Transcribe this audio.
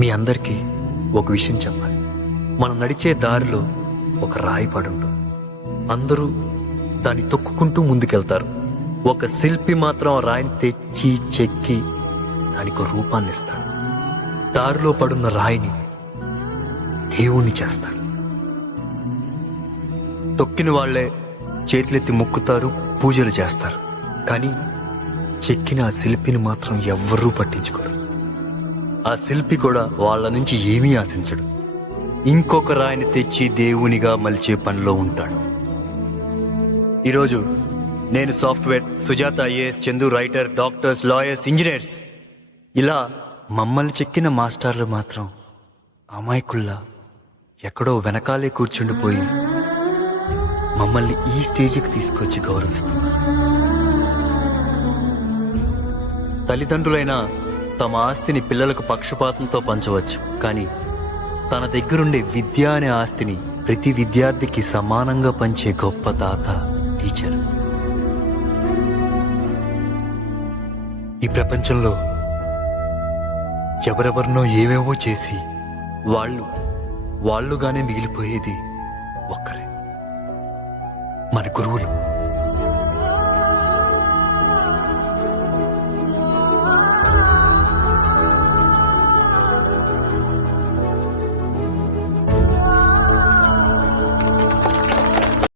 మీ అందరికీ ఒక విషయం చెప్పాలి. మనం నడిచే దారిలో ఒక రాయి పడి ఉంటుంది. అందరూ దాన్ని తొక్కుకుంటూ ముందుకెళ్తారు. ఒక శిల్పి మాత్రం ఆ రాయిని తెచ్చి చెక్కి దానికి ఒక రూపాన్ని ఇస్తాడు. దారిలో పడున్న రాయిని దేవుణ్ణి చేస్తాడు. తొక్కిన వాళ్లే చేతులెత్తి మొక్కుతారు, పూజలు చేస్తారు. కానీ చెక్కిన ఆ శిల్పిని మాత్రం ఎవ్వరూ పట్టించుకోరు. ఆ శిల్పి కూడా వాళ్ళ నుంచి ఏమీ ఆశించడు. ఇంకొక రాయిని తెచ్చి దేవునిగా మలిచే పనిలో ఉంటాడు. ఈరోజు నేను software, Sujatha IAS, Chandu writer, doctors, lawyers, engineers, ఇలా మమ్మల్ని చెక్కిన మాస్టర్లు మాత్రం అమాయకుల్లా ఎక్కడో వెనకాలే కూర్చుండిపోయి మమ్మల్ని ఈ స్టేజికి తీసుకొచ్చి గౌరవిస్తున్నారు. తల్లిదండ్రులైనా తమ ఆస్తిని పిల్లలకు పక్షపాతంతో పంచవచ్చు, కానీ తన దగ్గరుండే విద్య అనే ఆస్తిని ప్రతి విద్యార్థికి సమానంగా పంచే గొప్ప దాత టీచర్. ఈ ప్రపంచంలో ఎవరెవరినో ఏవేవో చేసి వాళ్ళుగానే మిగిలిపోయేది ఒక్కరే, మన గురువులు.